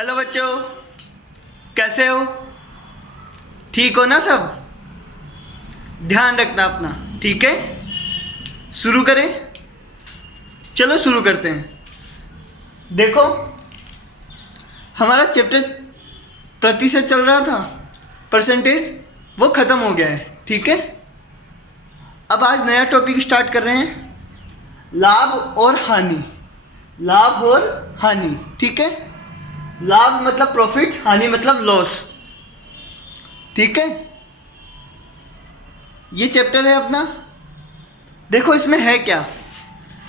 Hello बच्चों, कैसे हो? ठीक हो ना सब? ध्यान रखना अपना, ठीक है? शुरू करें? चलो शुरू करते हैं। देखो, हमारा चैप्टर प्रतिशत चल रहा था, परसेंटेज, वो ख़त्म हो गया है, ठीक है? अब आज नया टॉपिक स्टार्ट कर रहे हैं, लाभ और हानि। लाभ और हानि, ठीक है? लाभ मतलब प्रॉफिट, हानि मतलब लॉस, ठीक है? ये चैप्टर है अपना। देखो इसमें है क्या,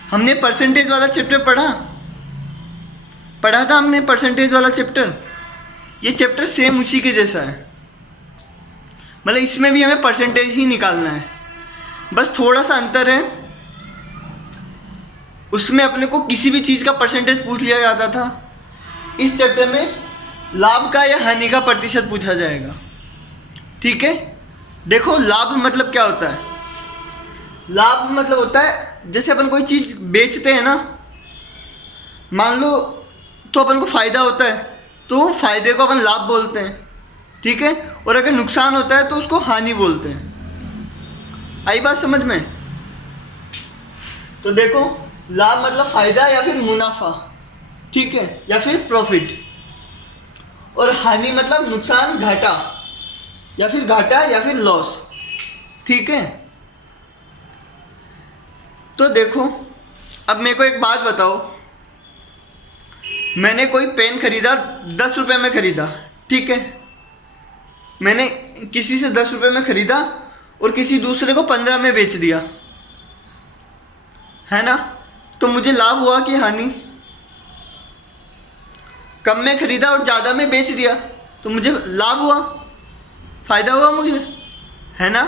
हमने परसेंटेज वाला चैप्टर पढ़ा था हमने परसेंटेज वाला चैप्टर। ये चैप्टर सेम उसी के जैसा है, मतलब इसमें भी हमें परसेंटेज ही निकालना है, बस थोड़ा सा अंतर है। उसमें अपने को किसी भी चीज़ का परसेंटेज पूछ लिया जाता था, इस चैप्टर में लाभ का या हानि का प्रतिशत पूछा जाएगा, ठीक है? देखो, लाभ मतलब क्या होता है? लाभ मतलब होता है, जैसे अपन कोई चीज़ बेचते हैं ना, मान लो तो अपन को फ़ायदा होता है तो फायदे को अपन लाभ बोलते हैं, ठीक है? और अगर नुकसान होता है तो उसको हानि बोलते हैं। आई बात समझ में? तो देखो, लाभ मतलब फ़ायदा या फिर मुनाफा, ठीक है, या फिर प्रॉफिट। और हानि मतलब नुकसान, घाटा, या फिर लॉस, ठीक है? तो देखो, अब मेरे को एक बात बताओ, मैंने कोई पेन खरीदा, 10 रुपये में खरीदा, ठीक है? मैंने किसी से 10 रुपये में खरीदा और किसी दूसरे को 15 में बेच दिया, है ना? तो मुझे लाभ हुआ कि हानि? कम में खरीदा और ज़्यादा में बेच दिया तो मुझे लाभ हुआ, फ़ायदा हुआ मुझे, है ना?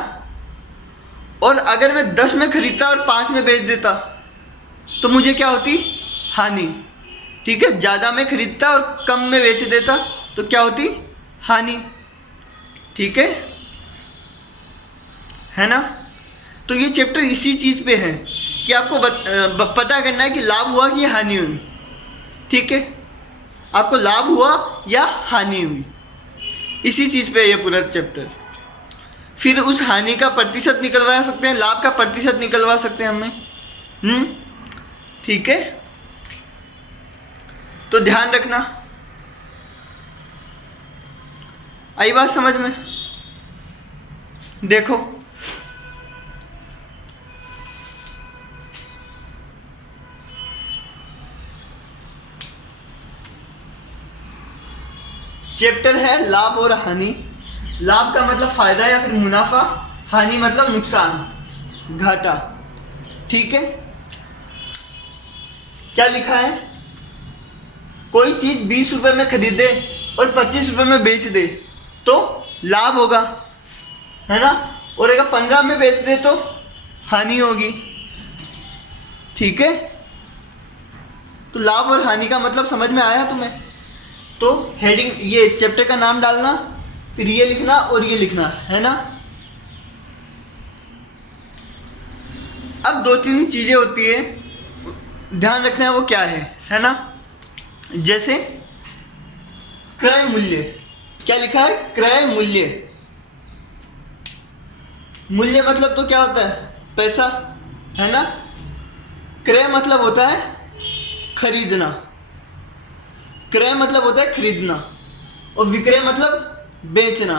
और अगर मैं 10 में खरीदता और 5 में बेच देता तो मुझे क्या होती? हानि, ठीक है? ज़्यादा में खरीदता और कम में बेच देता तो क्या होती? हानि, ठीक है ना? तो ये चैप्टर इसी चीज़ पे है कि आपको पता करना है कि लाभ हुआ कि हानि हुई, ठीक है? आपको लाभ हुआ या हानि हुई, इसी चीज़ पे है ये पूरा चैप्टर। फिर उस हानि का प्रतिशत निकलवा सकते हैं, लाभ का प्रतिशत निकलवा सकते हैं हमें, ठीक है? तो ध्यान रखना। आई बात समझ में? देखो, चैप्टर है लाभ और हानि। लाभ का मतलब फायदा या फिर मुनाफा, हानि मतलब नुकसान, घाटा, ठीक है? क्या लिखा है? कोई चीज 20 रुपए में खरीदे और 25 रुपए में बेच दे तो लाभ होगा, है ना? और अगर 15 में बेच दे तो हानि होगी, ठीक है? तो लाभ और हानि का मतलब समझ में आया तुम्हें? तो हेडिंग, ये चैप्टर का नाम डालना, फिर ये लिखना और ये लिखना, है ना? अब 2-3 चीजें होती है, ध्यान रखना है वो क्या है ना? जैसे क्रय मूल्य। क्या लिखा है? क्रय मूल्य। मूल्य मतलब तो क्या होता है? पैसा, है ना? क्रय मतलब होता है खरीदना, क्रय मतलब होता है खरीदना, और विक्रय मतलब बेचना।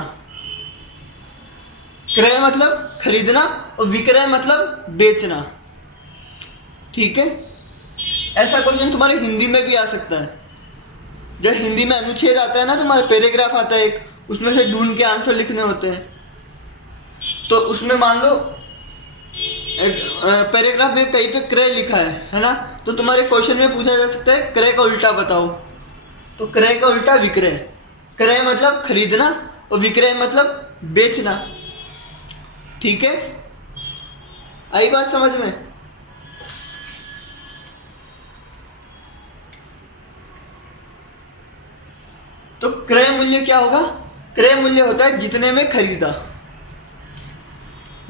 क्रय मतलब खरीदना और विक्रय मतलब बेचना, ठीक है? ऐसा क्वेश्चन तुम्हारे हिंदी में भी आ सकता है। जब हिंदी में अनुच्छेद आता है ना, तुम्हारा पैराग्राफ आता है एक, उसमें से ढूंढ के आंसर लिखने होते हैं। तो उसमें मान लो पैराग्राफ में कहीं पे क्रय लिखा है ना? तो तुम्हारे क्वेश्चन में पूछा जा सकता है क्रय का उल्टा बताओ, तो क्रय का उल्टा विक्रय। क्रय मतलब खरीदना और विक्रय मतलब बेचना, ठीक है? आई बात समझ में? तो क्रय मूल्य क्या होगा? क्रय मूल्य होता है जितने में खरीदा,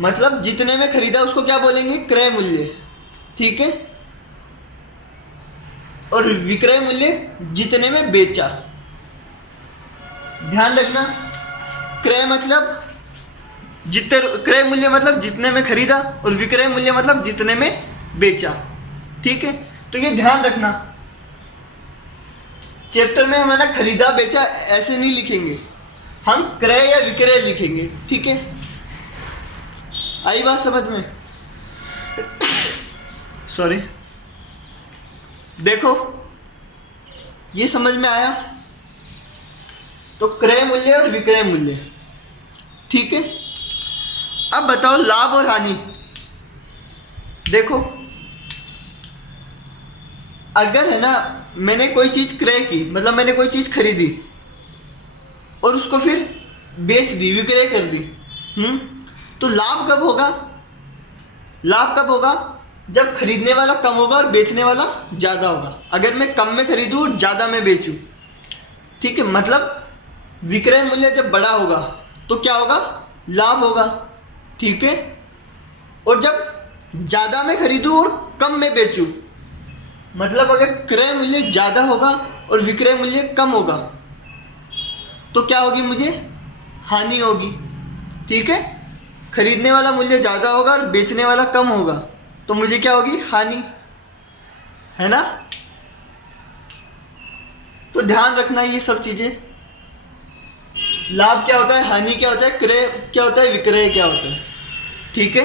मतलब जितने में खरीदा उसको क्या बोलेंगे? क्रय मूल्य, ठीक है? और विक्रय मूल्य जितने में बेचा, ध्यान रखना, क्रय मतलब जितने, क्रय मूल्य मतलब जितने में खरीदा और विक्रय मूल्य मतलब जितने में बेचा। ठीक है, तो ये ध्यान रखना, चैप्टर में हम है ना खरीदा बेचा ऐसे नहीं लिखेंगे, हम क्रय या विक्रय लिखेंगे। ठीक है, आई बात समझ में? सॉरी, देखो ये समझ में आया? तो क्रय मूल्य और विक्रय मूल्य। ठीक है, अब बताओ लाभ और हानि। देखो अगर है ना मैंने कोई चीज क्रय की, मतलब मैंने कोई चीज खरीदी और उसको फिर बेच दी, विक्रय कर दी, तो लाभ कब होगा? लाभ कब होगा? जब खरीदने वाला कम होगा और बेचने वाला ज्यादा होगा। अगर मैं कम में खरीदूं और ज्यादा में बेचूं, ठीक है, मतलब विक्रय मूल्य जब बड़ा होगा तो क्या होगा? लाभ होगा। ठीक है, और जब ज्यादा में खरीदूं और कम में बेचूं, मतलब अगर क्रय मूल्य ज्यादा होगा और विक्रय मूल्य कम होगा तो क्या होगी? मुझे हानि होगी। ठीक है, खरीदने वाला मूल्य ज्यादा होगा और बेचने वाला कम होगा तो मुझे क्या होगी? हानि, है ना? तो ध्यान रखना ये सब चीजें। लाभ क्या होता है, हानि क्या होता है, क्रय क्या होता है, विक्रय क्या होता है। ठीक है,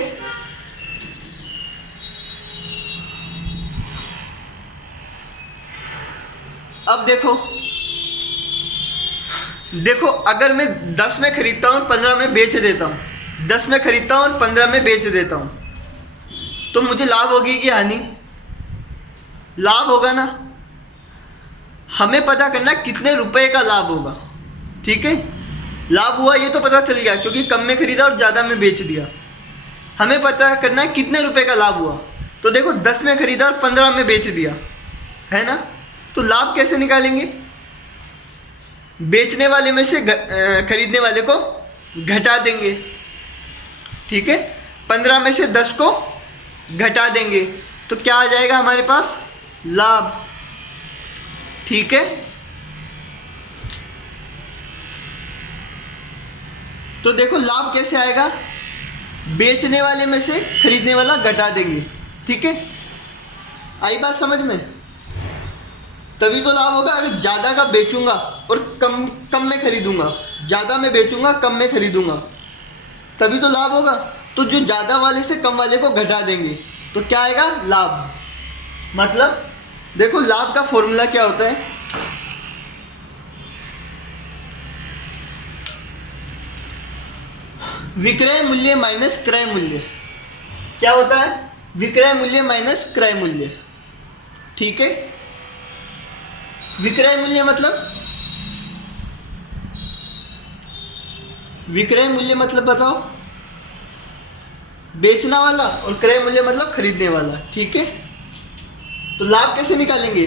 अब देखो देखो अगर मैं 10 में खरीदता हूं 15 में बेच देता हूं, 10 में खरीदता हूं और 15 में बेच देता हूं, तो मुझे लाभ होगी कि हानि? लाभ होगा ना। हमें पता करना कितने रुपए का लाभ होगा। ठीक है, लाभ हुआ ये तो पता चल गया क्योंकि कम में खरीदा और ज्यादा में बेच दिया। हमें पता करना है कितने रुपए का लाभ हुआ। तो देखो 10 में खरीदा और 15 में बेच दिया, है ना? तो लाभ कैसे निकालेंगे? बेचने वाले में से खरीदने वाले को घटा देंगे। ठीक है, 15 में से 10 को घटा देंगे तो क्या आ जाएगा हमारे पास? लाभ। ठीक है, तो देखो लाभ कैसे आएगा? बेचने वाले में से खरीदने वाला घटा देंगे। ठीक है, आई बात समझ में? तभी तो लाभ होगा। अगर ज्यादा का बेचूंगा और कम में खरीदूंगा, ज्यादा में बेचूंगा कम में खरीदूंगा, तभी तो लाभ होगा। तो जो ज्यादा वाले से कम वाले को घटा देंगे तो क्या आएगा? लाभ। मतलब देखो लाभ का फॉर्मूला क्या होता है? विक्रय मूल्य माइनस क्रय मूल्य। क्या होता है? विक्रय मूल्य माइनस क्रय मूल्य। ठीक है, विक्रय मूल्य मतलब, विक्रय मूल्य मतलब बताओ? बेचना वाला, और क्रय मूल्य मतलब खरीदने वाला। ठीक है, तो लाभ कैसे निकालेंगे?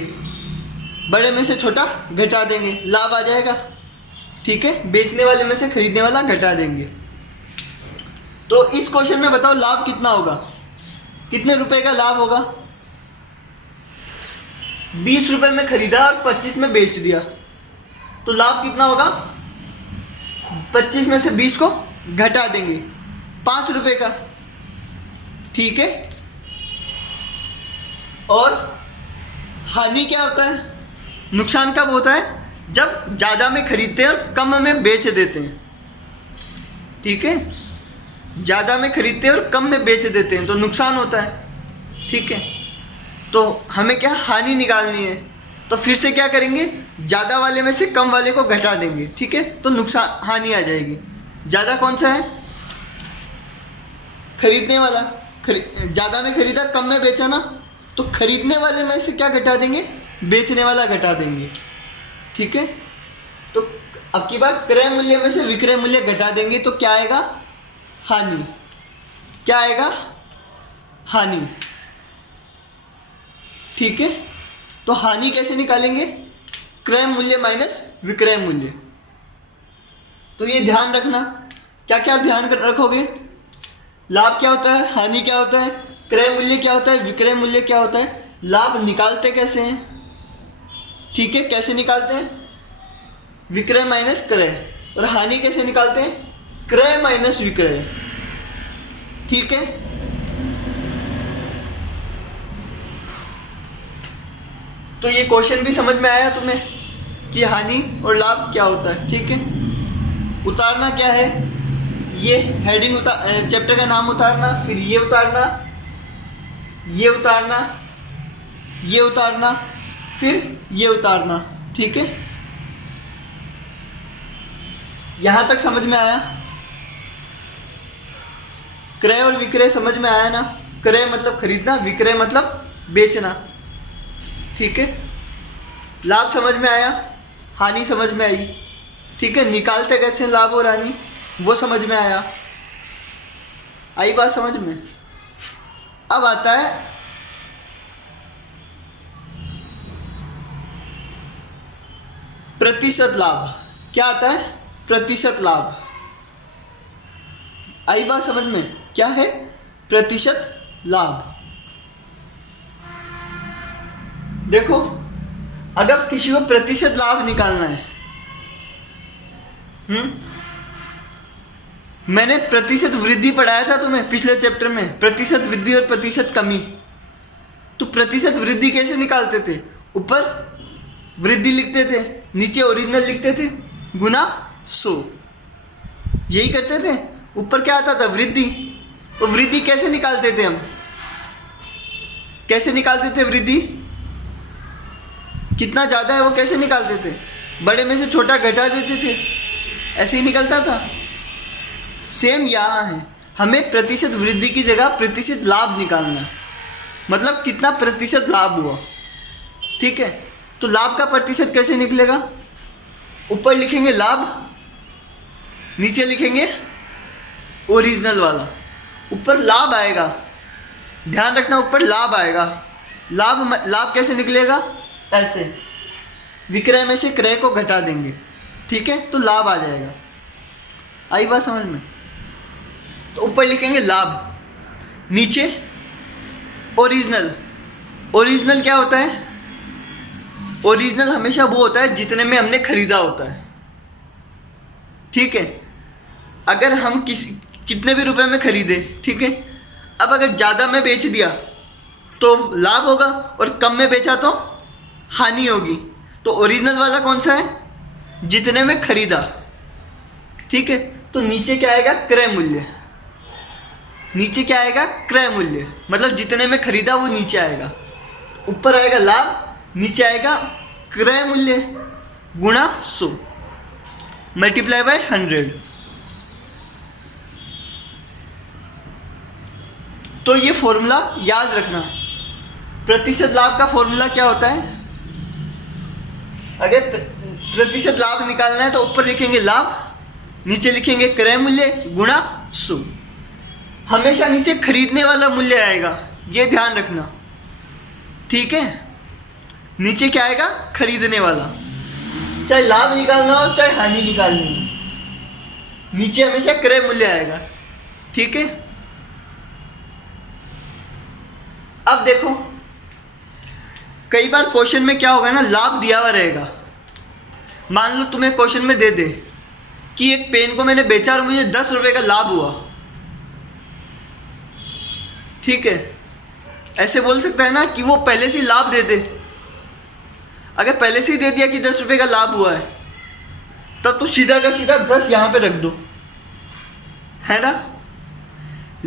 बड़े में से छोटा घटा देंगे, लाभ आ जाएगा। ठीक है, बेचने वाले में से खरीदने वाला घटा देंगे। तो इस क्वेश्चन में बताओ लाभ कितना होगा? कितने रुपए का लाभ होगा? 20 रुपए में खरीदा और 25 में बेच दिया, तो लाभ कितना होगा? 25 में से 20 को घटा देंगे, 5 रुपए का। ठीक है, और हानि क्या होता है? नुकसान कब होता है? जब ज्यादा में खरीदते हैं और कम में बेच देते हैं। ठीक है, ज्यादा में खरीदते हैं और कम में बेच देते हैं तो नुकसान होता है। ठीक है, तो हमें क्या हानि निकालनी है, तो फिर से क्या करेंगे? ज्यादा वाले में से कम वाले को घटा देंगे। ठीक है, तो नुकसान, हानि आ जाएगी। ज्यादा कौन सा है? खरीदने वाला। ज्यादा में खरीदा कम में बेचा ना, तो खरीदने वाले में से क्या घटा देंगे? बेचने वाला घटा देंगे। ठीक है, तो अब की बात क्रय मूल्य में से विक्रय मूल्य घटा देंगे तो क्या आएगा? हानि। क्या आएगा? हानि। ठीक है, तो हानि कैसे निकालेंगे? क्रय मूल्य माइनस विक्रय मूल्य। तो ये ध्यान रखना। क्या क्या ध्यान रखोगे? लाभ क्या होता है, हानि क्या होता है, क्रय मूल्य क्या होता है, विक्रय मूल्य क्या होता है, लाभ निकालते कैसे हैं। ठीक है, कैसे निकालते हैं? विक्रय माइनस क्रय। और हानि कैसे निकालते हैं? क्रय माइनस विक्रय। ठीक है, तो ये क्वेश्चन भी समझ में आया तुम्हें कि हानि और लाभ क्या होता है। ठीक है, उतारना क्या है, ये हेडिंग चैप्टर का नाम उतारना, फिर ये उतारना, ये उतारना, ये उतारना, फिर ये उतारना। ठीक है, यहां तक समझ में आया? क्रय और विक्रय समझ में आया ना? क्रय मतलब खरीदना, विक्रय मतलब बेचना। ठीक है, लाभ समझ में आया, हानि समझ में आई। ठीक है, निकालते कैसे लाभ और हानि वो समझ में आया। आई बात समझ में? अब आता है प्रतिशत लाभ। क्या आता है? प्रतिशत लाभ। आई बात समझ में? क्या है प्रतिशत लाभ? देखो, अगर किसी को प्रतिशत लाभ निकालना है, मैंने प्रतिशत वृद्धि पढ़ाया था तुम्हें पिछले चैप्टर में, प्रतिशत वृद्धि और प्रतिशत कमी। तो प्रतिशत वृद्धि कैसे निकालते थे? ऊपर वृद्धि लिखते थे, नीचे ओरिजिनल लिखते थे, गुना 100, यही करते थे। ऊपर क्या आता था? वृद्धि। तो वृद्धि कैसे निकालते थे हम? कैसे निकालते थे वृद्धि? कितना ज़्यादा है वो कैसे निकालते थे? बड़े में से छोटा घटा देते थे, ऐसे ही निकलता था। सेम यहाँ है, हमें प्रतिशत वृद्धि की जगह प्रतिशत लाभ निकालना है, मतलब कितना प्रतिशत लाभ हुआ। ठीक है, तो लाभ का प्रतिशत कैसे निकलेगा? ऊपर लिखेंगे लाभ, नीचे लिखेंगे ओरिजिनल वाला। ऊपर लाभ आएगा, ध्यान रखना, ऊपर लाभ आएगा। लाभ कैसे निकलेगा? ऐसे, विक्रय में से क्रय को घटा देंगे। ठीक है, तो लाभ आ जाएगा। आई बात समझ में? तो ऊपर लिखेंगे लाभ, नीचे ओरिजिनल। ओरिजिनल क्या होता है? ओरिजिनल हमेशा वो होता है जितने में हमने खरीदा होता है। ठीक है, अगर हम कितने भी रुपए में खरीदे, ठीक है, अब अगर ज़्यादा में बेच दिया तो लाभ होगा और कम में बेचा तो हानि होगी। तो ओरिजिनल वाला कौन सा है? जितने में खरीदा। ठीक है, तो नीचे क्या आएगा? क्रय मूल्य। नीचे क्या आएगा? क्रय मूल्य, मतलब जितने में खरीदा वो नीचे आएगा। ऊपर आएगा लाभ, नीचे आएगा क्रय मूल्य, गुणा 100 मल्टीप्लाई बाय 100। तो ये फॉर्मूला याद रखना। प्रतिशत लाभ का फॉर्मूला क्या होता है? अगर प्रतिशत लाभ निकालना है तो ऊपर लिखेंगे लाभ, नीचे लिखेंगे क्रय मूल्य गुणा 100। हमेशा नीचे खरीदने वाला मूल्य आएगा, ये ध्यान रखना। ठीक है, नीचे क्या आएगा? खरीदने वाला। चाहे लाभ निकालना हो चाहे हानि निकालनी हो, नीचे हमेशा क्रय मूल्य आएगा। ठीक है, अब देखो, कई बार क्वेश्चन में क्या होगा ना, लाभ दिया हुआ रहेगा। मान लो तुम्हें क्वेश्चन में दे दे कि एक पेन को मैंने बेचा और मुझे 10 रुपए का लाभ हुआ। ठीक है, ऐसे बोल सकता है ना कि वो पहले से ही लाभ दे दे। अगर पहले से ही दे दिया कि 10 रुपए का लाभ हुआ है, तब तो सीधा का सीधा 10 यहां पे रख दो, है ना।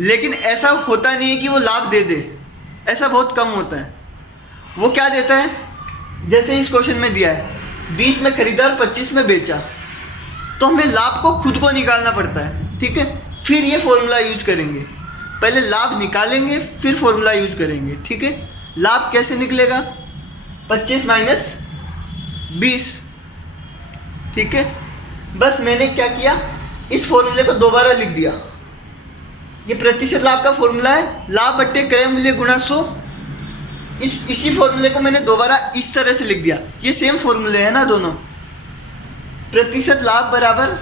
लेकिन ऐसा होता नहीं है कि वो लाभ दे दे, ऐसा बहुत कम होता है। वो क्या देता है, जैसे इस क्वेश्चन में दिया है 20 में खरीदा और 25 में बेचा, तो हमें लाभ को खुद को निकालना पड़ता है। ठीक है, फिर ये फॉर्मूला यूज करेंगे। पहले लाभ निकालेंगे फिर फॉर्मूला यूज करेंगे। ठीक है, लाभ कैसे निकलेगा? 25 माइनस 20। ठीक है, बस मैंने क्या किया, इस फॉर्मूले को दोबारा लिख दिया। ये प्रतिशत लाभ का फॉर्मूला है, लाभ बट्टे क्रय मूल्य गुणा 100। इसी फॉर्मूले को मैंने दोबारा इस तरह से लिख दिया। ये सेम फॉर्मूले है ना दोनों। प्रतिशत लाभ बराबर,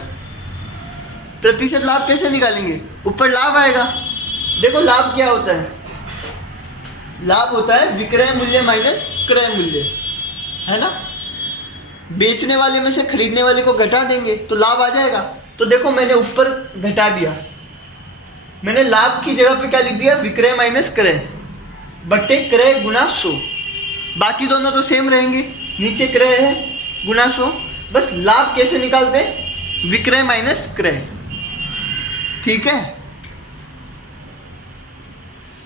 प्रतिशत लाभ कैसे निकालेंगे? ऊपर लाभ आएगा। देखो लाभ क्या होता है, लाभ होता है विक्रय मूल्य माइनस क्रय मूल्य, है ना। बेचने वाले में से खरीदने वाले को घटा देंगे तो लाभ आ जाएगा। तो देखो मैंने ऊपर घटा दिया, मैंने लाभ की जगह पे क्या लिख दिया, विक्रय माइनस क्रय बट्टे क्रय गुना 100। बाकी दोनों तो सेम रहेंगे, नीचे क्रय है गुना 100। बस लाभ कैसे निकालते हैं, विक्रय माइनस क्रय। ठीक है,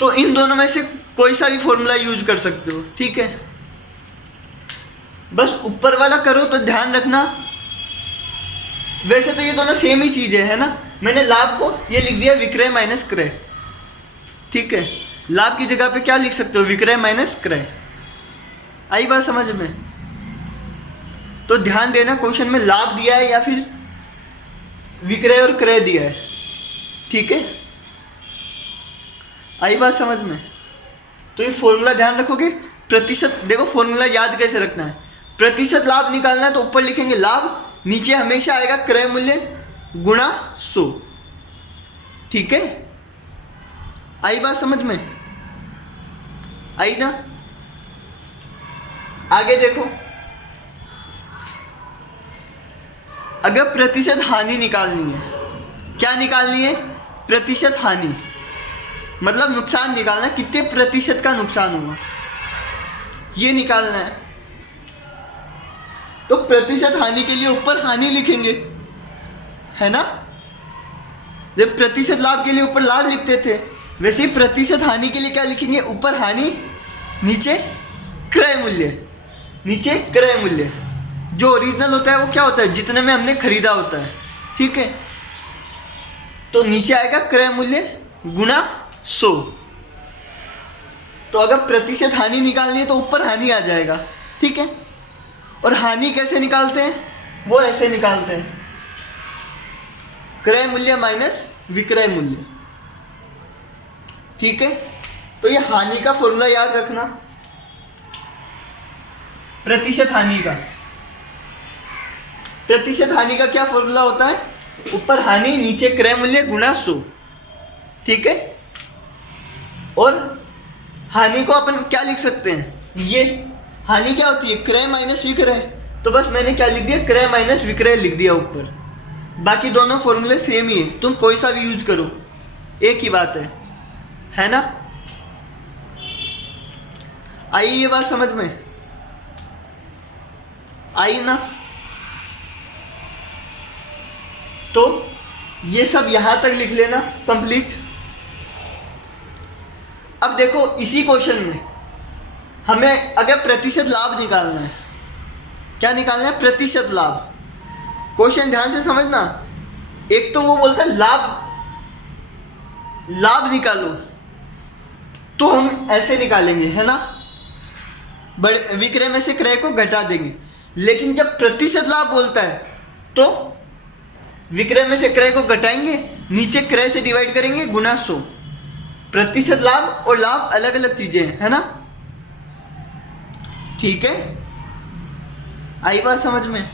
तो इन दोनों में से कोई सा भी फॉर्मूला यूज कर सकते हो। ठीक है, बस ऊपर वाला करो तो ध्यान रखना, वैसे तो ये दोनों सेम ही चीजें है ना। मैंने लाभ को ये लिख दिया विक्रय माइनस क्रय। ठीक है, लाभ की जगह पे क्या लिख सकते हो, विक्रय माइनस क्रय। आई बात समझ में? तो ध्यान देना, क्वेश्चन में लाभ दिया है या फिर विक्रय और क्रय दिया है। ठीक है, आई बात समझ में? तो ये फॉर्मूला ध्यान रखोगे। प्रतिशत, देखो फॉर्मूला याद कैसे रखना है, प्रतिशत लाभ निकालना है तो ऊपर लिखेंगे लाभ, नीचे हमेशा आएगा क्रय मूल्य गुणा 100। ठीक है, आई बात समझ में? आई ना? आगे देखो, अगर प्रतिशत हानि निकालनी है, क्या निकालनी है, प्रतिशत हानि, मतलब नुकसान निकालना, कितने प्रतिशत का नुकसान हुआ ये निकालना है। तो प्रतिशत हानि के लिए ऊपर हानि लिखेंगे, है ना। जब प्रतिशत लाभ के लिए ऊपर लाभ लिखते थे, वैसे ही प्रतिशत हानि के लिए क्या लिखेंगे, ऊपर हानि, नीचे क्रय मूल्य। नीचे क्रय मूल्य जो ओरिजिनल होता है वो क्या होता है, जितने में हमने खरीदा होता है। ठीक है, तो नीचे आएगा क्रय मूल्य गुना 100। तो अगर प्रतिशत हानि निकालनी है तो ऊपर हानि आ जाएगा। ठीक है, और हानि कैसे निकालते हैं, वो ऐसे निकालते हैं, क्रय मूल्य माइनस विक्रय मूल्य। ठीक है, तो ये हानि का फॉर्मूला याद रखना, प्रतिशत हानि का। प्रतिशत हानि का क्या फॉर्मूला होता है, ऊपर हानि, नीचे क्रय मूल्य गुणा 100। ठीक है, और हानि को अपन क्या लिख सकते हैं, ये हानि क्या होती है, क्रय माइनस विक्रय। तो बस मैंने क्या लिख दिया, क्रय माइनस विक्रय लिख दिया ऊपर। बाकी दोनों फॉर्मूले सेम ही है, तुम कोई सा भी यूज करो, एक ही बात है ना। आई ये बात समझ में? आई ना? तो ये सब यहां तक लिख लेना कंप्लीट। अब देखो इसी क्वेश्चन में हमें अगर प्रतिशत लाभ निकालना है, क्या निकालना है, प्रतिशत लाभ। क्वेश्चन ध्यान से समझना, एक तो वो बोलता है लाभ निकालो, तो हम ऐसे निकालेंगे, है ना, बड़े विक्रय में से क्रय को घटा देंगे। लेकिन जब प्रतिशत लाभ बोलता है तो विक्रय में से क्रय को घटाएंगे, नीचे क्रय से डिवाइड करेंगे गुना 100। प्रतिशत लाभ और लाभ अलग अलग चीजें हैं, है ना। ठीक है, आई बात समझ में?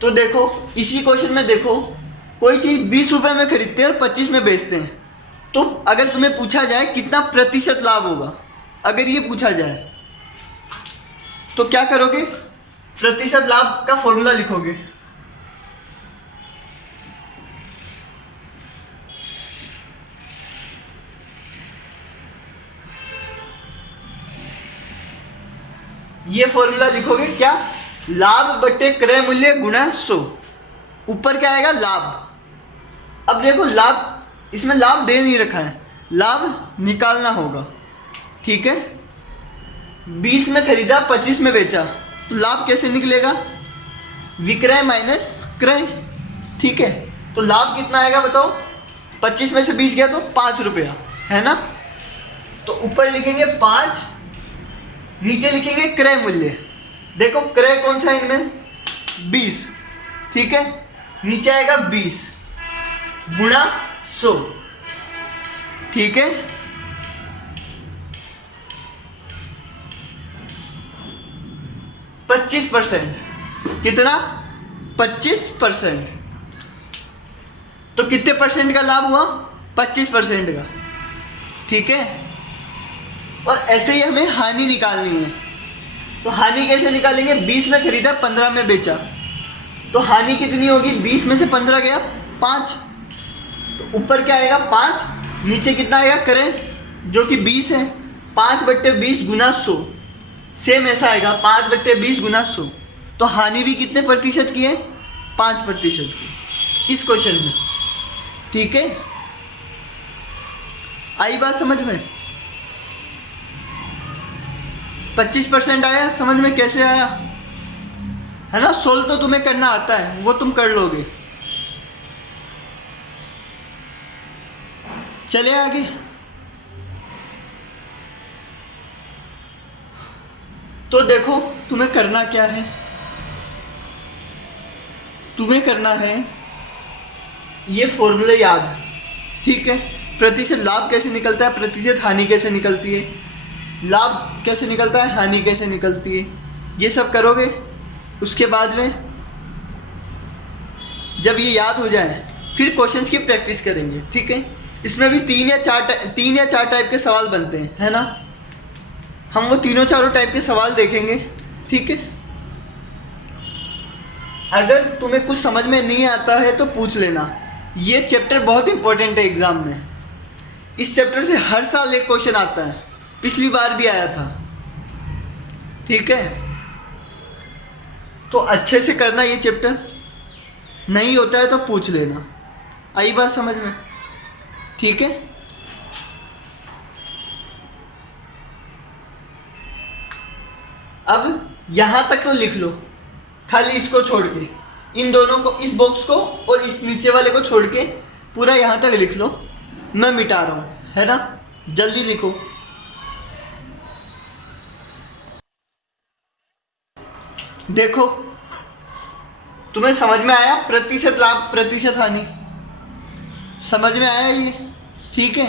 तो देखो इसी क्वेश्चन में देखो, कोई चीज 20 रुपए में खरीदते हैं और 25 में बेचते हैं, तो अगर तुम्हें पूछा जाए कितना प्रतिशत लाभ होगा, अगर ये पूछा जाए तो क्या करोगे, प्रतिशत लाभ का फॉर्मूला लिखोगे। ये फॉर्मूला लिखोगे क्या, लाभ बट्टे क्रय मूल्य गुणा 100। ऊपर क्या आएगा, लाभ। अब देखो लाभ, इसमें लाभ दे नहीं रखा है, लाभ निकालना होगा। ठीक है, 20 में खरीदा 25 में बेचा, तो लाभ कैसे निकलेगा, विक्रय माइनस क्रय। ठीक है, तो लाभ कितना आएगा बताओ, 25 में से 20 गया तो 5 रुपया, है ना। तो ऊपर लिखेंगे 5, नीचे लिखेंगे क्रय मूल्य। देखो क्रय कौन सा है इनमें, 20। ठीक है, नीचे आएगा 20 गुणा 100। ठीक है, %25। कितना, 25%। तो कितने परसेंट का लाभ हुआ, 25% का। ठीक है, और ऐसे ही हमें हानि निकालनी है। तो हानि कैसे निकालेंगे? 20 में खरीदा, 15 में बेचा, तो हानि कितनी होगी? 20 में से 15 गया 5, तो ऊपर क्या आएगा? 5, नीचे कितना आएगा? करें जो कि 20 है, 5/20 गुना 100, सेम ऐसा आएगा 5/20 गुना 100। तो हानि भी कितने प्रतिशत की है? 5% की इस क्वेश्चन में। ठीक है, आई बात समझ में? 25% आया समझ में? कैसे आया? है ना, सोल्व तो तुम्हें करना आता है, वो तुम कर लोगे। चले आगे। तो देखो तुम्हें करना क्या है, तुम्हें करना है ये फॉर्मूले याद। ठीक है, प्रतिशत लाभ कैसे निकलता है, प्रतिशत हानि कैसे निकलती है, लाभ कैसे निकलता है, हानि कैसे निकलती है, ये सब करोगे। उसके बाद में जब ये याद हो जाए फिर क्वेश्चंस की प्रैक्टिस करेंगे। ठीक है, इसमें भी 3 या 4 टाइप के सवाल बनते हैं, है ना। हम वो तीनों चारों टाइप के सवाल देखेंगे। ठीक है, अगर तुम्हें कुछ समझ में नहीं आता है तो पूछ लेना। ये चैप्टर बहुत इंपॉर्टेंट है एग्जाम में। इस चैप्टर से हर साल एक क्वेश्चन आता है, पिछली बार भी आया था। ठीक है, तो अच्छे से करना ये चैप्टर, नहीं होता है तो पूछ लेना। आई बात समझ में? ठीक है, अब यहां तक तो लिख लो, खाली इसको छोड़ के, इन दोनों को, इस बॉक्स को और इस नीचे वाले को छोड़ के पूरा यहां तक लिख लो। मैं मिटा रहा हूं, है ना, जल्दी लिखो। देखो तुम्हें समझ में आया प्रतिशत लाभ प्रतिशत हानि? समझ में आया ये? ठीक है,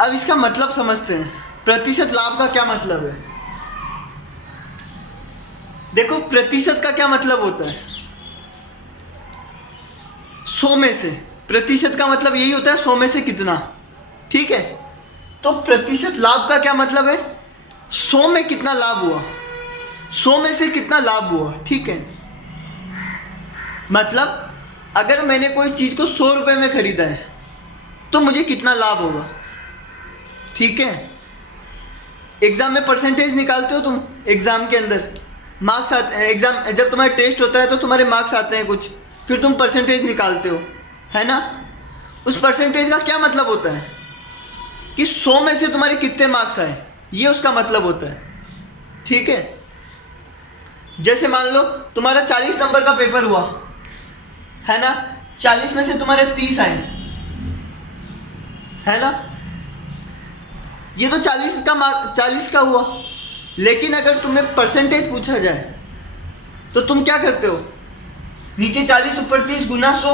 अब इसका मतलब समझते हैं। प्रतिशत लाभ का क्या मतलब है? देखो प्रतिशत का क्या मतलब होता है? 100 में से, प्रतिशत का मतलब यही होता है 100 में से कितना। ठीक है, तो प्रतिशत लाभ का क्या मतलब है? 100 में कितना लाभ हुआ, 100 में से कितना लाभ हुआ। ठीक है, मतलब अगर मैंने कोई चीज को 100 रुपए में खरीदा है तो मुझे कितना लाभ होगा। ठीक है, एग्जाम में परसेंटेज निकालते हो तुम, एग्जाम के अंदर मार्क्स आते हैं, एग्जाम जब तुम्हारा टेस्ट होता है तो तुम्हारे मार्क्स आते हैं कुछ, फिर तुम परसेंटेज निकालते हो, है ना। उस परसेंटेज का क्या मतलब होता है कि 100 में से तुम्हारे कितने मार्क्स आए, ये उसका मतलब होता है। ठीक है, जैसे मान लो तुम्हारा 40 नंबर का पेपर हुआ, है ना, 40 में से तुम्हारे 30 आए, है ना, ये तो 40 का हुआ। लेकिन अगर तुम्हें परसेंटेज पूछा जाए तो तुम क्या करते हो? नीचे 40 ऊपर 30 गुना 100,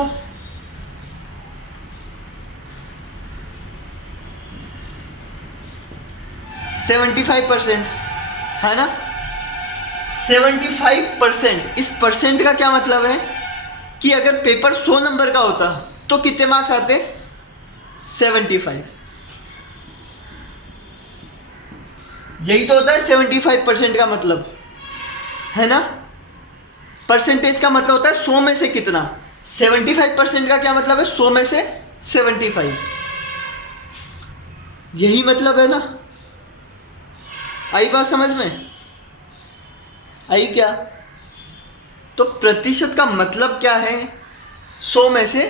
%75, है ना, 75%। इस परसेंट का क्या मतलब है कि अगर पेपर 100 नंबर का होता तो कितने मार्क्स आते? 75। यही तो होता है 75% का मतलब, है ना। परसेंटेज का मतलब होता है 100 में से कितना, 75% का क्या मतलब है? 100 में से 75, यही मतलब है ना। आई बात समझ में? आई क्या? तो प्रतिशत का मतलब क्या है? 100 में से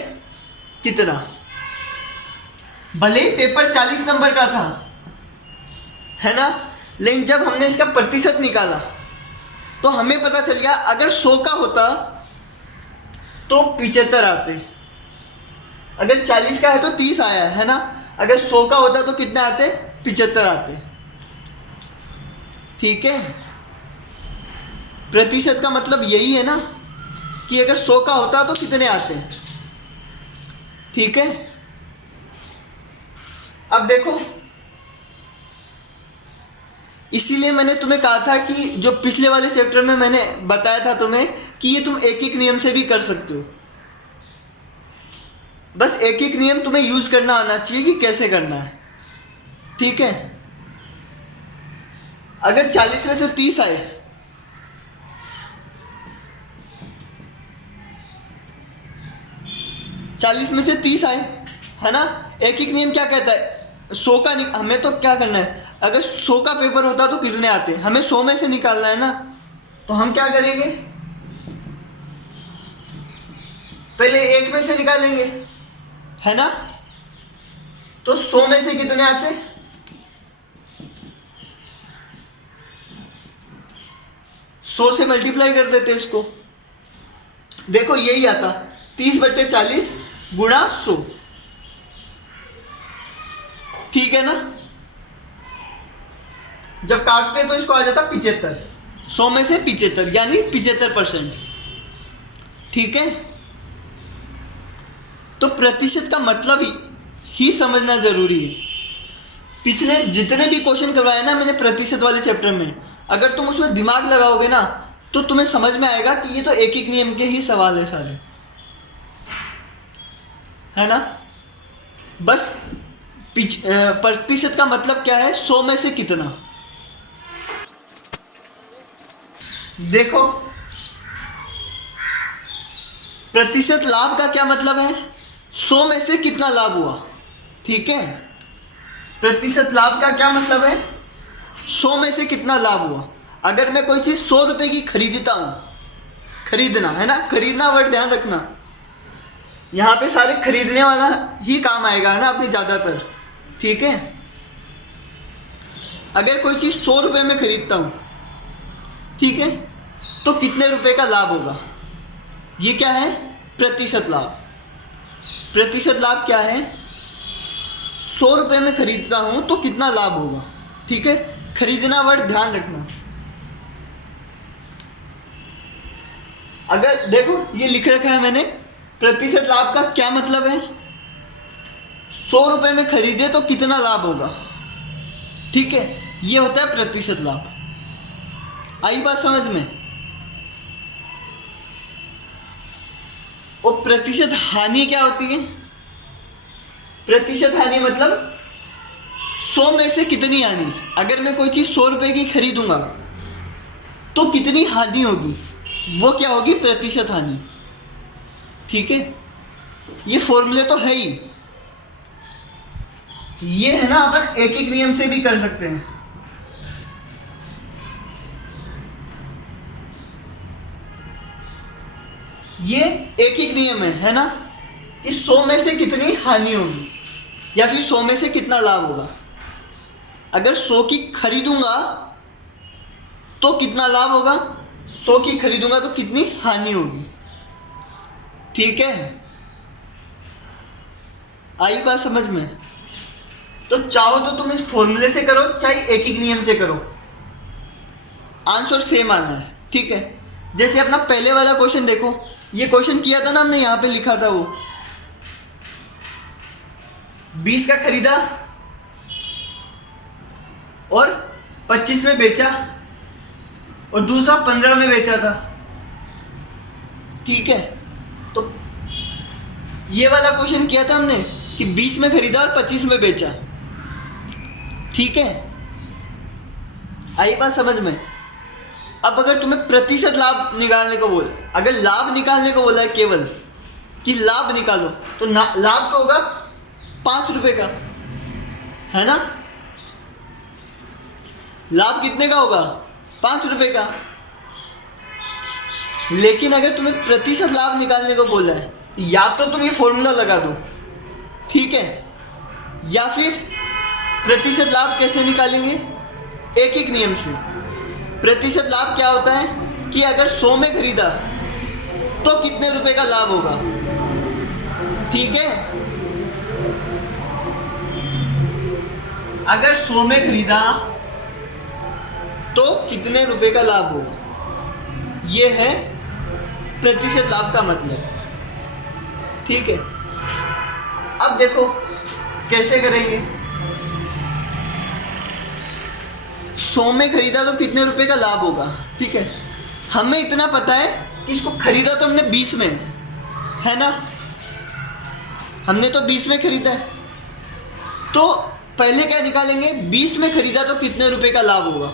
कितना। भले ही पेपर 40 नंबर का था, है ना, लेकिन जब हमने इसका प्रतिशत निकाला तो हमें पता चल गया अगर 100 का होता तो 75 आते, अगर 40 का है तो 30 आया, है ना, अगर 100 का होता तो कितने आते? 75 आते। ठीक है, प्रतिशत का मतलब यही है ना कि अगर 100 का होता तो कितने आते। ठीक है, अब देखो, इसीलिए मैंने तुम्हें कहा था कि जो पिछले वाले चैप्टर में मैंने बताया था तुम्हें कि ये तुम एक एक नियम से भी कर सकते हो। बस एक एक नियम तुम्हें यूज करना आना चाहिए कि कैसे करना है। ठीक है, अगर 40 में से 30 आए, चालीस में से 30 आए, है ना। एक एक नियम क्या कहता है, 100 का हमें तो क्या करना है, अगर 100 का पेपर होता तो कितने आते, हमें 100 में से निकालना है ना। तो हम क्या करेंगे, पहले 1 में से निकालेंगे, है ना। तो 100 में से कितने आते, 100 से मल्टीप्लाई कर देते इसको, देखो यही आता 30/40 गुणा 100, ठीक है ना। जब काटते तो इसको आ जाता 75, 100 में से 75 यानी 75%, ठीक है। तो प्रतिशत का मतलब ही समझना जरूरी है। पिछले जितने भी क्वेश्चन करवाए ना मैंने प्रतिशत वाले चैप्टर में, अगर तुम उसमें दिमाग लगाओगे ना तो तुम्हें समझ में आएगा कि ये तो एक एक नियम के ही सवाल है सारे, है ना। बस प्रतिशत का मतलब क्या है, 100 में से कितना। देखो प्रतिशत लाभ का क्या मतलब है, 100 में से कितना लाभ हुआ, ठीक है। प्रतिशत लाभ का क्या मतलब है, 100 में से कितना लाभ हुआ। अगर मैं कोई चीज 100 रुपए की खरीदता हूं, खरीदना है ना, खरीदना वर्ड ध्यान रखना, यहां पे सारे खरीदने वाला ही काम आएगा ना अपने ज्यादातर, ठीक है। अगर कोई चीज 100 रुपए में खरीदता हूं, ठीक है, तो कितने रुपए का लाभ होगा, ये क्या है, प्रतिशत लाभ। प्रतिशत लाभ क्या है, 100 रुपए में खरीदता हूं तो कितना लाभ होगा, ठीक है। खरीदना वर्ड ध्यान रखना। अगर देखो ये लिख रखा है मैंने, प्रतिशत लाभ का क्या मतलब है, 100 रुपए में खरीदे तो कितना लाभ होगा, ठीक है। ये होता है प्रतिशत लाभ। आई बात समझ में। और प्रतिशत हानि क्या होती है, प्रतिशत हानि मतलब 100 में से कितनी हानि। अगर मैं कोई चीज 100 रुपए की खरीदूंगा तो कितनी हानि होगी, वो क्या होगी, प्रतिशत हानि, ठीक है। ये फॉर्मूले तो है ही, ये है ना, अपन एक एक नियम से भी कर सकते हैं। ये एक एक नियम है ना, कि 100 में से कितनी हानि होगी या फिर 100 में से कितना लाभ होगा। अगर 100 की खरीदूंगा तो कितना लाभ होगा, 100 की खरीदूंगा तो कितनी हानि होगी, ठीक है। आई बात समझ में। तो चाहो तो तुम इस फॉर्मूले से करो, चाहे एक एक नियम से करो, आंसर सेम आना है, ठीक है। जैसे अपना पहले वाला क्वेश्चन देखो, ये क्वेश्चन किया था ना हमने, यहां पे लिखा था वो 20 का खरीदा और 25 में बेचा, और दूसरा 15 में बेचा था, ठीक है। तो ये वाला क्वेश्चन किया था हमने कि 20 में खरीदा और 25 में बेचा, ठीक है। आई बात समझ में। अब अगर तुम्हें प्रतिशत लाभ निकालने को बोला, अगर लाभ निकालने को बोला है केवल कि लाभ निकालो, तो लाभ तो होगा 5 रुपए का, है ना। लाभ कितने का होगा, 5 रुपए का। लेकिन अगर तुम्हें प्रतिशत लाभ निकालने को बोला है, या तो तुम ये फॉर्मूला लगा दो, ठीक है, या फिर प्रतिशत लाभ कैसे निकालेंगे, एक एक नियम से। प्रतिशत लाभ क्या होता है कि अगर 100 में खरीदा तो कितने रुपए का लाभ होगा, ठीक है। अगर 100 में खरीदा तो कितने रुपए का लाभ होगा, यह है प्रतिशत लाभ का मतलब, ठीक है। अब देखो कैसे करेंगे। 100 में खरीदा तो कितने रुपए का लाभ होगा, ठीक है। हमें इतना पता है कि इसको खरीदा तो हमने 20 में, है ना, हमने तो 20 में खरीदा है। तो पहले क्या निकालेंगे, 20 में खरीदा तो कितने रुपए का लाभ होगा,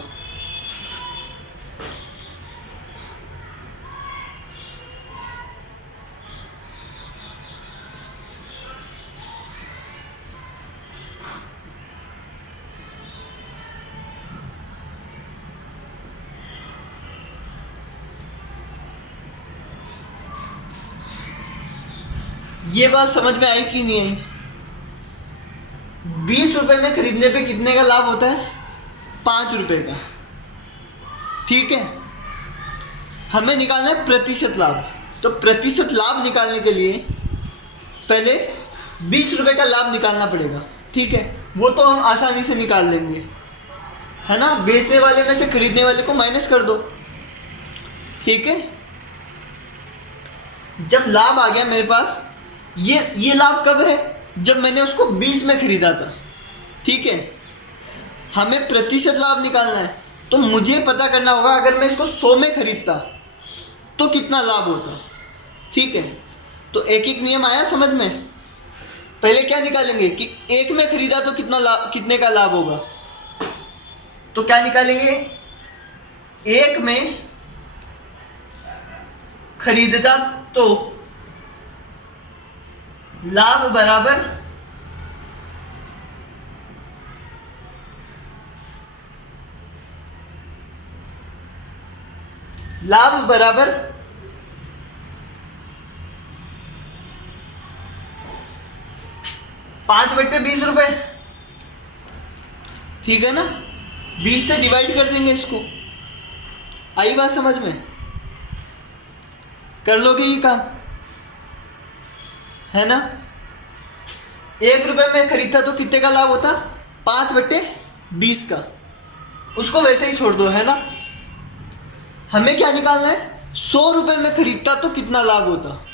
ये बात समझ में आई कि नहीं आई? 20 रुपए में खरीदने पे कितने का लाभ होता है? 5 रुपए का। ठीक है, हमें निकालना है प्रतिशत लाभ। तो प्रतिशत लाभ निकालने के लिए पहले 20 रुपए का लाभ निकालना पड़ेगा। ठीक है, वो तो हम आसानी से निकाल लेंगे, है ना। बेचने वाले में से खरीदने वाले को माइनस कर दो। ठीक है, जब लाभ आ गया मेरे पास, ये लाभ कब है? जब मैंने उसको 20 में खरीदा था। ठीक है, हमें प्रतिशत लाभ निकालना है, तो मुझे पता करना होगा अगर मैं इसको 100 में खरीदता तो कितना लाभ होता। ठीक है, तो एक एक नियम आया समझ में। पहले क्या निकालेंगे कि 1 में खरीदा तो कितने का लाभ होगा। तो क्या निकालेंगे? 1 में खरीदता तो लाभ बराबर लाभ बराबर 5/20 रुपए। ठीक है ना, 20 से डिवाइड कर देंगे इसको। आई बात समझ में? कर लोगे ये काम, है ना। 1 रुपए में खरीदता तो कितने का लाभ होता? 5/20 का। उसको वैसे ही छोड़ दो, है ना। हमें क्या निकालना है? 100 रुपए में खरीदता तो कितना लाभ होता।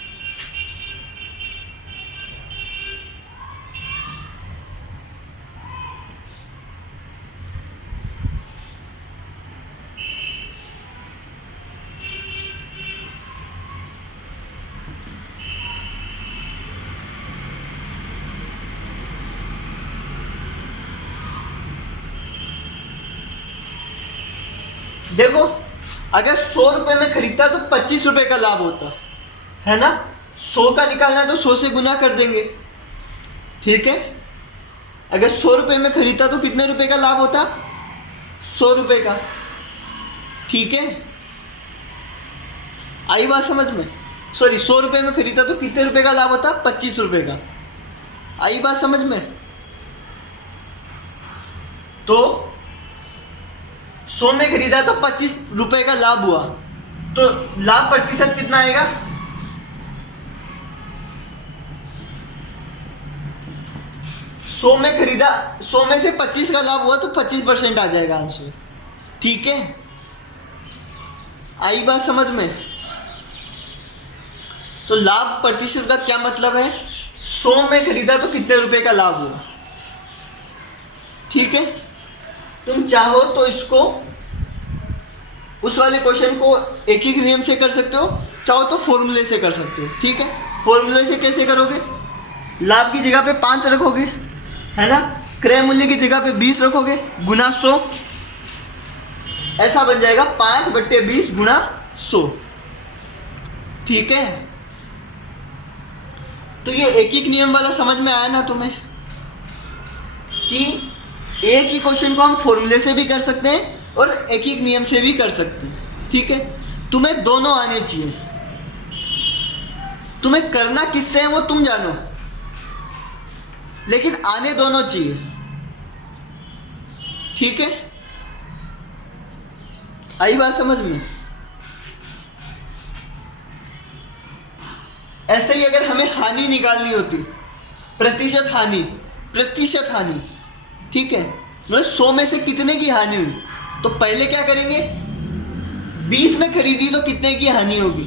देखो, अगर 100 रुपए में खरीदता तो 25 रुपए का लाभ होता, है ना। 100 का निकालना है तो 100 से गुना कर देंगे। ठीक है, अगर 100 रुपए में खरीदता तो कितने रुपए का लाभ होता? 100 रुपए का। ठीक है, आई बात समझ में? सॉरी, 100 रुपए में खरीदता तो कितने रुपए का लाभ होता? 25 रुपए का। आई बात समझ में? तो 100 में खरीदा तो 25 रुपए का लाभ हुआ, तो लाभ प्रतिशत कितना आएगा? 100 में खरीदा, 100 में से 25 का लाभ हुआ तो 25% आ जाएगा आंसर। ठीक है, आई बात समझ में? तो लाभ प्रतिशत का क्या मतलब है? 100 में खरीदा तो कितने रुपए का लाभ हुआ। ठीक है, तुम चाहो तो इसको, उस वाले क्वेश्चन को एक ही नियम से कर सकते हो, चाहो तो फॉर्मूले से कर सकते हो। ठीक है, फॉर्मूले से कैसे करोगे? लाभ की जगह पे 5 रखोगे, है ना। क्रय मूल्य की जगह पे 20 रखोगे, गुना 100, ऐसा बन जाएगा 5/20 गुना 100। ठीक है, तो ये एक एक नियम वाला समझ में आया ना तुम्हें, कि एक ही क्वेश्चन को हम फॉर्मूले से भी कर सकते हैं और एक एक नियम से भी कर सकते हैं। ठीक है, तुम्हें दोनों आने चाहिए। तुम्हें करना किससे है वो तुम जानो, लेकिन आने दोनों चाहिए। ठीक है, आई बात समझ में? ऐसे ही अगर हमें हानि निकालनी होती, प्रतिशत हानि, ठीक है, मतलब 100 में से कितने की हानि हुई, तो पहले क्या करेंगे? 20 में खरीदी तो कितने की हानि होगी,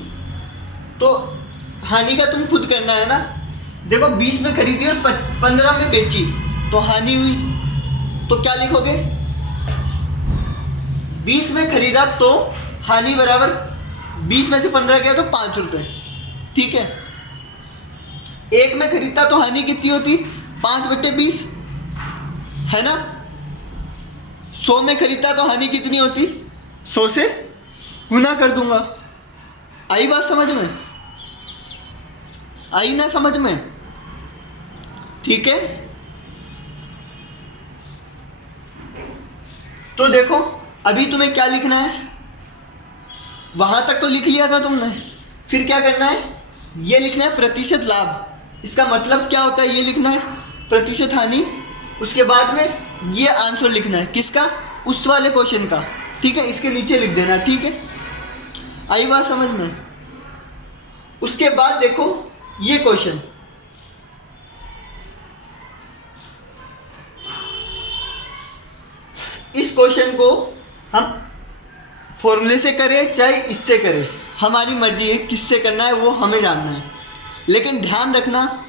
तो हानि का तुम खुद करना है ना। देखो, 20 में खरीदी और 15 में बेची तो हानि हुई, तो क्या लिखोगे? 20 में खरीदा तो हानि बराबर 20 में से 15 गया तो 5 रुपए। ठीक है, 1 में खरीदता तो हानि कितनी होती? 5/20, है ना। 100 में खरीदता तो हानि कितनी होती? 100 से गुना कर दूंगा। आई बात समझ में? आई ना समझ में? ठीक है, तो देखो अभी तुम्हें क्या लिखना है, वहां तक तो लिख लिया था तुमने, फिर क्या करना है? ये लिखना है प्रतिशत लाभ। इसका मतलब क्या होता है ये लिखना है, प्रतिशत हानि। उसके बाद में ये आंसर लिखना है किसका, उस वाले क्वेश्चन का, ठीक है। इसके नीचे लिख देना, ठीक है। आई बात समझ में। उसके बाद देखो ये क्वेश्चन, इस क्वेश्चन को हम फॉर्मूले से करें चाहे इससे करें, हमारी मर्जी है, किससे करना है वो हमें जानना है। लेकिन ध्यान रखना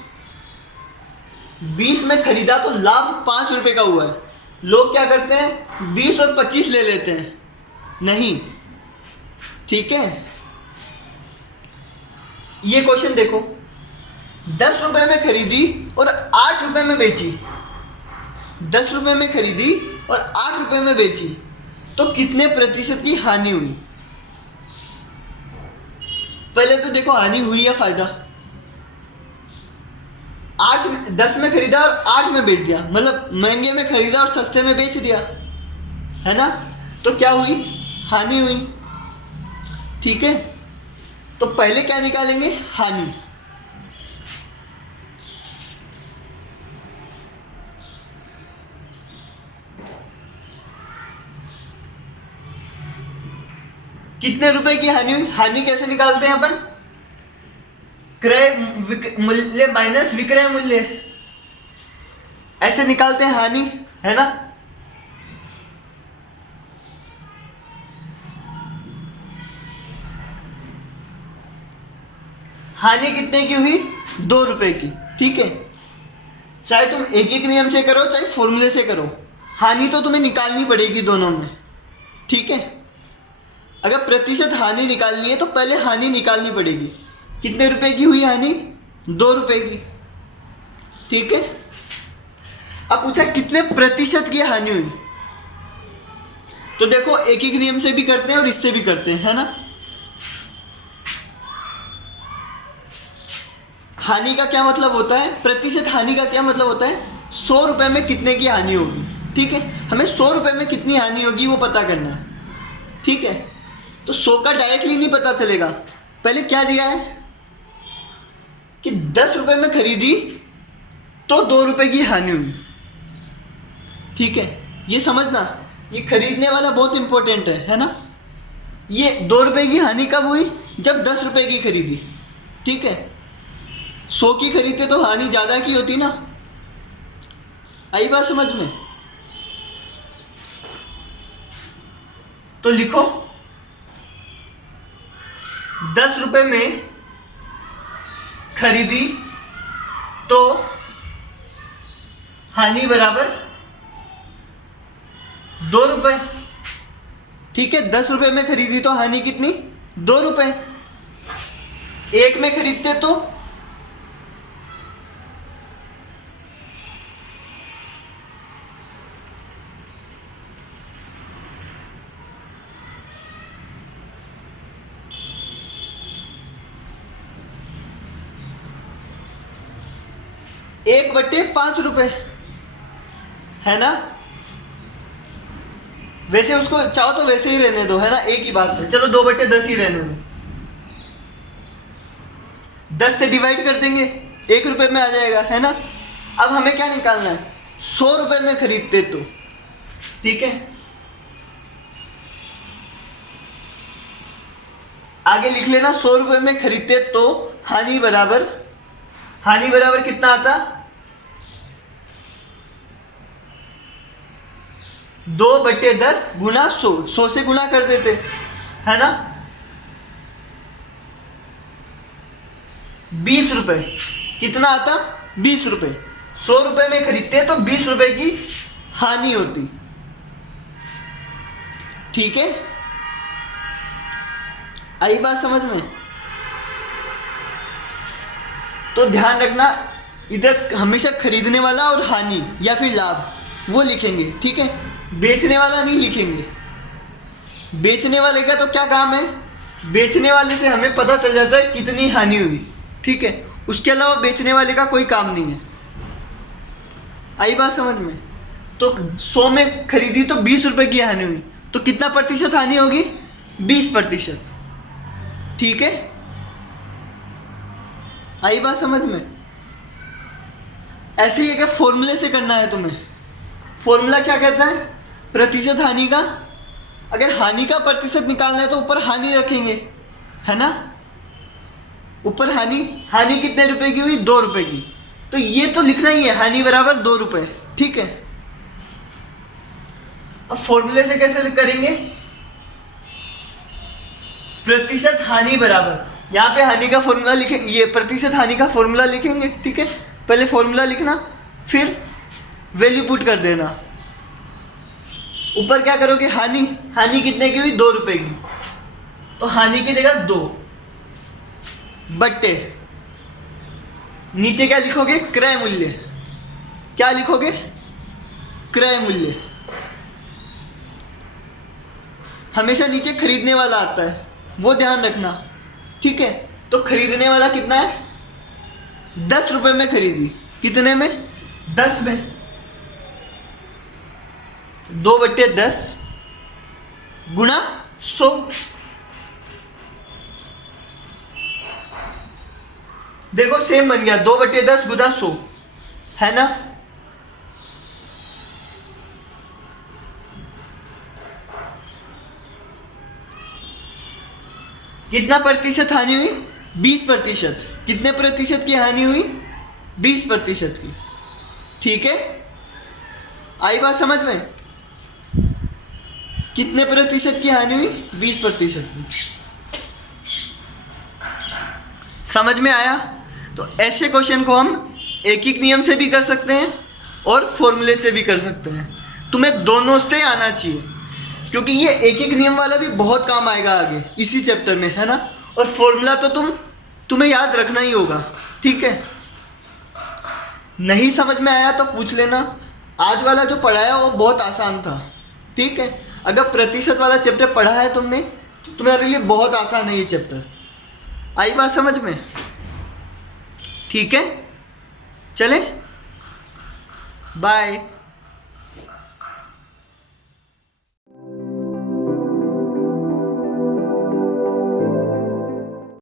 20 में खरीदा तो लाभ 5 रुपए का हुआ है। लोग क्या करते हैं 20 और 25 ले लेते हैं, नहीं, ठीक है। ये क्वेश्चन देखो, 10 रुपए में खरीदी और 8 रुपए में बेची, 10 रुपए में खरीदी और 8 रुपए में बेची, तो कितने प्रतिशत की हानि हुई। पहले तो देखो हानि हुई या फायदा। 10 में खरीदा और 8 में बेच दिया, मतलब महंगे में खरीदा और सस्ते में बेच दिया, है ना। तो क्या हुई, हानि हुई, ठीक है। तो पहले क्या निकालेंगे, हानि। कितने रुपए की हानि हुई, हानि कैसे निकालते हैं अपन, क्रय मूल्य माइनस विक्रय मूल्य, ऐसे निकालते हैं हानि, है ना। हानि कितने की हुई, 2 रुपए की, ठीक है। चाहे तुम एक एक नियम से करो चाहे फॉर्मूले से करो, हानि तो तुम्हें निकालनी पड़ेगी दोनों में, ठीक है। अगर प्रतिशत हानि निकालनी है तो पहले हानि निकालनी पड़ेगी। कितने रुपए की हुई हानि, 2 रुपए की, ठीक है। अब पूछा कितने प्रतिशत की हानि हुई, तो देखो एक एक नियम से भी करते हैं और इससे भी करते हैं, है ना। हानि का क्या मतलब होता है, प्रतिशत हानि का क्या मतलब होता है, 100 रुपए में कितने की हानि होगी, ठीक है। हमें 100 रुपए में कितनी हानि होगी वो पता करना है, ठीक है। तो 100 का डायरेक्टली नहीं पता चलेगा, पहले क्या दिया है कि 10 रुपए में खरीदी तो 2 रुपए की हानि हुई, ठीक है। ये समझना, ये खरीदने वाला बहुत इंपॉर्टेंट है ना। ये 2 रुपए की हानि कब हुई, जब 10 रुपए की खरीदी, ठीक है। 100 की खरीदते तो हानि ज्यादा की होती ना। आई बात समझ में। तो लिखो 10 रुपए में खरीदी तो हानि बराबर 2 रुपए, ठीक है। 10 रुपए में खरीदी तो हानि कितनी, 2 रुपए। एक में खरीदते तो एक बट्टे 5 रुपए, है ना। वैसे उसको चाहो तो वैसे ही रहने दो, है ना, एक ही बात है। चलो 2/10 ही रहने दो, 10 से डिवाइड कर देंगे 1 रुपए में आ जाएगा, है ना। अब हमें क्या निकालना है, 100 रुपए में खरीदते तो, ठीक है। आगे लिख लेना 100 रुपए में खरीदते तो हानि बराबर कितना आता, 2/10 गुना 100, 100 से गुना कर देते, है ना। 20 रुपए कितना आता, 20 रुपए। 100 रुपए में खरीदते तो 20 रुपए की हानि होती, ठीक है। आई बात समझ में। तो ध्यान रखना, इधर हमेशा खरीदने वाला और हानि या फिर लाभ वो लिखेंगे, ठीक है। बेचने वाला नहीं लिखेंगे। बेचने वाले का तो क्या काम है, बेचने वाले से हमें पता चल जाता है कितनी हानि हुई, ठीक है। उसके अलावा बेचने वाले का कोई काम नहीं है। आई बात समझ में। तो 100 में खरीदी तो 20 रुपए की हानि हुई, तो कितना प्रतिशत हानि होगी, 20%, ठीक है। आई बात समझ में। ऐसे ही अगर फॉर्मूले से करना है तुम्हें, फॉर्मूला क्या कहता है, प्रतिशत हानि का। अगर हानि का प्रतिशत निकालना है तो ऊपर हानि रखेंगे, है ना। ऊपर हानि, हानि कितने रुपए की हुई, 2 रुपए की, तो ये तो लिखना ही है, हानि बराबर 2 रुपए, ठीक है। अब फॉर्मूले से कैसे करेंगे, प्रतिशत हानि बराबर, यहाँ पे हानि का फॉर्मूला लिखेंगे, ये प्रतिशत हानि का फॉर्मूला लिखेंगे, ठीक है। पहले फॉर्मूला लिखना, फिर वैल्यू पुट कर देना। ऊपर क्या करोगे, हानि, हानि कितने की हुई, 2 रुपए की, तो हानि की जगह 2 बट्टे, नीचे क्या लिखोगे, क्रय मूल्य। क्या लिखोगे, क्रय मूल्य। हमेशा नीचे खरीदने वाला आता है, वो ध्यान रखना, ठीक है। तो खरीदने वाला कितना है, 10 रुपए में खरीदी, कितने में, 10 में, 2/10 गुणा 100। देखो सेम बन गया, 2/10 गुणा 100, है ना। कितना प्रतिशत हानि हुई, 20%। कितने प्रतिशत की हानि हुई, 20% की, ठीक है। आई बात समझ में, कितने प्रतिशत की हानि हुई, 20% की। समझ में आया। तो ऐसे क्वेश्चन को हम एकीक नियम से भी कर सकते हैं और फॉर्मूले से भी कर सकते हैं। तुम्हें दोनों से आना चाहिए, क्योंकि ये एकीक नियम वाला भी बहुत काम आएगा आगे इसी चैप्टर में, है ना। और फॉर्मूला तो तुम्हें याद रखना ही होगा, ठीक है। नहीं समझ में आया तो पूछ लेना। आज वाला जो पढ़ाया वो बहुत आसान था, ठीक है। अगर प्रतिशत वाला चैप्टर पढ़ा है तुमने तो तुम्हारे लिए बहुत आसान है ये चैप्टर। आई बात समझ में, ठीक है। चले, बाय।